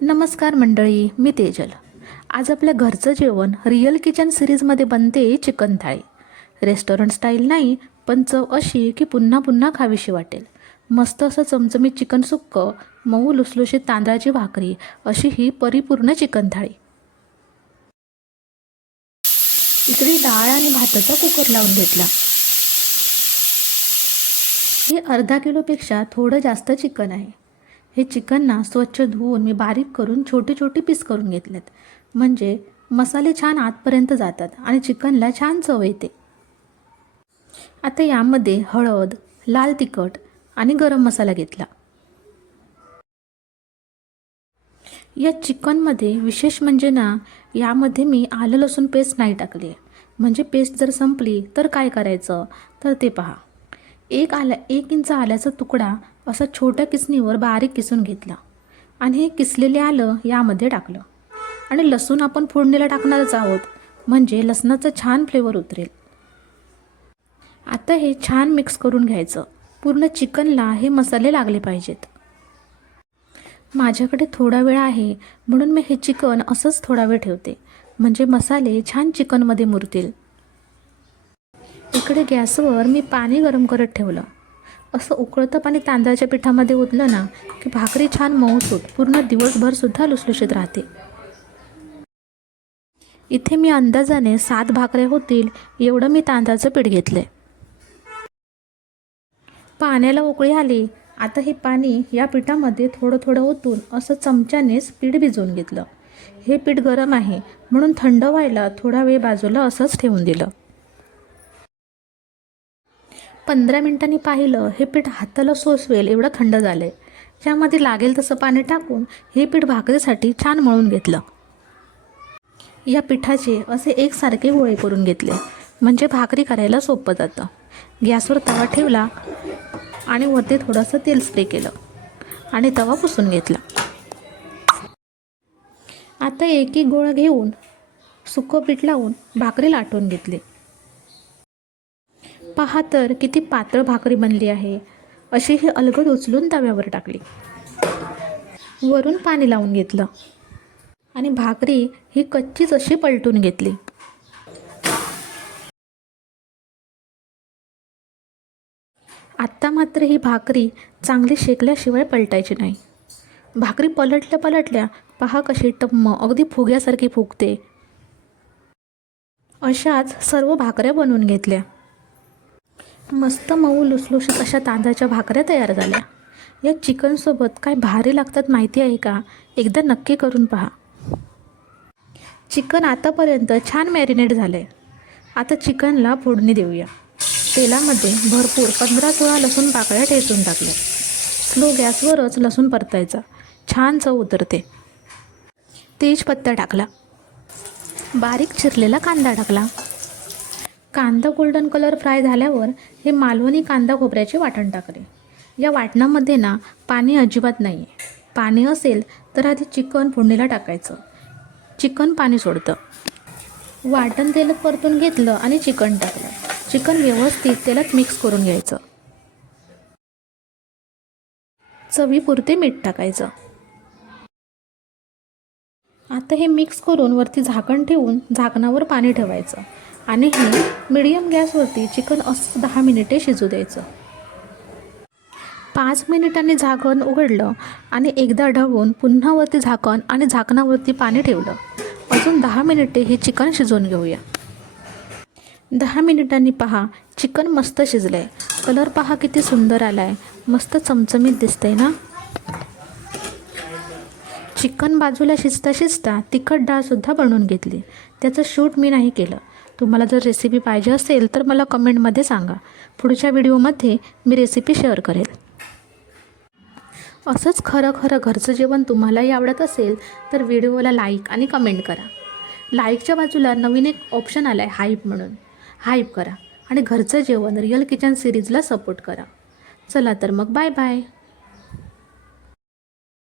नमस्कार मंडळी, मी तेजल. आज आपल्या घरचं जेवण रिअल किचन सिरीजमध्ये बनते चिकन थाळी. रेस्टॉरंट स्टाईल नाही, पण चव अशी की पुन्हा पुन्हा खावीशी वाटेल. मस्त असं चमचमीत चिकन सुक्कं, मऊ लुसलुशीत तांदळाची भाकरी, अशी ही परिपूर्ण चिकन थाळी. इकडे डाळ आणि भाताचा कुकर लावून घेतला. हे अर्धा किलोपेक्षा थोडं जास्त चिकन आहे. हे चिकन ना स्वच्छ धुवून मी बारीक करून छोटे छोटे पीस करून घेतलेत. म्हणजे मसाले छान आतपर्यंत जातात आणि चिकनला छान चव येते. आता यामध्ये हळद, लाल तिखट आणि गरम मसाला घेतला. या चिकनमध्ये विशेष म्हणजे ना, यामध्ये मी आलं लसूण पेस्ट नाही टाकली आहे. म्हणजे पेस्ट जर संपली तर काय करायचं तर ते पहा. 1 इंच आल्याचा तुकडा असा छोट्या किसणीवर बारीक किसून घेतला आणि हे किसलेले आलं यामध्ये टाकलं. आणि लसूण आपण फोडणीला टाकणारच आहोत, म्हणजे लसणाचं छान फ्लेवर उतरेल. आता हे छान मिक्स करून घ्यायचं. पूर्ण चिकनला हे मसाले लागले पाहिजेत. माझ्याकडे थोडा वेळ आहे म्हणून मी हे चिकन असंच थोडा वेळ ठेवते, म्हणजे मसाले छान चिकनमध्ये मुरतील. इकडे गॅसवर मी पाणी गरम करत ठेवलं. असं उकळतं पाणी तांदळाच्या पिठामध्ये ओतलं ना की भाकरी छान मऊसूत पूर्ण दिवसभरसुद्धा लुसलुशीत राहते. इथे मी अंदाजाने 7 भाकऱ्या होतील एवढं मी तांदळाचं पीठ घेतलं. पाण्याला उकळी आली. आता हे पाणी या पिठामध्ये थोडं थोडं ओतून असं चमच्यानेच पीठ भिजवून घेतलं. हे पीठ गरम आहे म्हणून थंड व्हायला थोडा वेळ बाजूला असंच ठेवून दिलं. 15 मिनिटांनी पाहिलं, हे पीठ हाताला सोसवेल एवढं थंड झालं आहे. ज्यामध्ये लागेल तसं पाणी टाकून हे पीठ भाकरीसाठी छान मळून घेतलं. या पिठाचे असे एकसारखे गोळे करून घेतले, म्हणजे भाकरी करायला सोपं जातं. गॅसवर तवा ठेवला आणि वरती थोडंसं तेल स्प्रे केलं आणि तवा पुसून घेतला. आता एक एक गोळा घेऊन सुकं पीठ लावून भाकरी लाटून घेतली. पहा तर किती पातळ भाकरी बनली आहे. अशी ही अलगद उचलून तव्यावर टाकली. वरून पाणी लावून घेतलं आणि भाकरी ही कच्चीच अशी पलटून घेतली. आत्ता मात्र ही भाकरी चांगली शेकल्याशिवाय पलटायची नाही. भाकरी पलटल्या पलटल्या पहा कशी टम्म अगदी फुग्यासारखी फुगते. अशाच सर्व भाकऱ्या बनवून घेतल्या. मस्त मऊ लुसलुशीत अशा तांदळाच्या भाकऱ्या तयार झाल्या. या चिकनसोबत काय भारी लागतात माहिती आहे का? एकदा नक्की करून पहा. चिकन आतापर्यंत छान मॅरिनेट झालं आहे. आता चिकनला फोडणी देऊया. तेलामध्ये भरपूर 15-16 लसूण पाकळ्या ठेचून टाकल्या. स्लो गॅसवरच लसूण परतायचा, छान चव उतरते. तेजपत्ता टाकला. बारीक चिरलेला कांदा टाकला. कांदा गोल्डन कलर फ्राय झाल्यावर हे मालवणी कांदा खोबऱ्याचे वाटण टाकले. या वाटणामध्ये ना पाणी अजिबात नाही आहे. पाणी असेल तर आधी चिकन फोडणीला टाकायचं. चिकन पाणी सोडतं. वाटण तेलात परतून घेतलं आणि चिकन टाकलं. चिकन व्यवस्थित तेलात मिक्स करून घ्यायचं. चवीपुरते मीठ टाकायचं. आता हे मिक्स करून वरती झाकण ठेवून झाकणावर पाणी ठेवायचं आणि हे मीडियम गॅसवरती चिकन असं 10 मिनिटे शिजू द्यायचं. 5 मिनिटांनी झाकण उघडलं आणि एकदा ढवळून पुन्हा वरती झाकण आणि झाकणावरती पाणी ठेवलं. अजून 10 मिनिटे हे चिकन शिजवून घेऊया. 10 मिनिटांनी पहा चिकन मस्त शिजलं आहे. कलर पहा किती सुंदर आला आहे. मस्त चमचमीत दिसतंय ना. चिकन बाजूला शिजता शिजता तिखट डाळसुद्धा बनवून घेतली. त्याचं शूट मी नाही केलं. तुम्हाला जर रेसिपी पाहिजे असेल तर मला कमेंटमध्ये सांगा. पुढच्या व्हिडिओमध्ये मी रेसिपी शेअर करेल. असंच खरं खरं घरचं जेवण तुम्हालाही आवडत असेल तर व्हिडिओला लाईक आणि कमेंट करा. लाईकच्या बाजूला नवीन एक ऑप्शन आला आहे हाईप म्हणून. हाईप करा आणि घरचं जेवण रिअल किचन सिरीजला सपोर्ट करा. चला तर मग बाय बाय.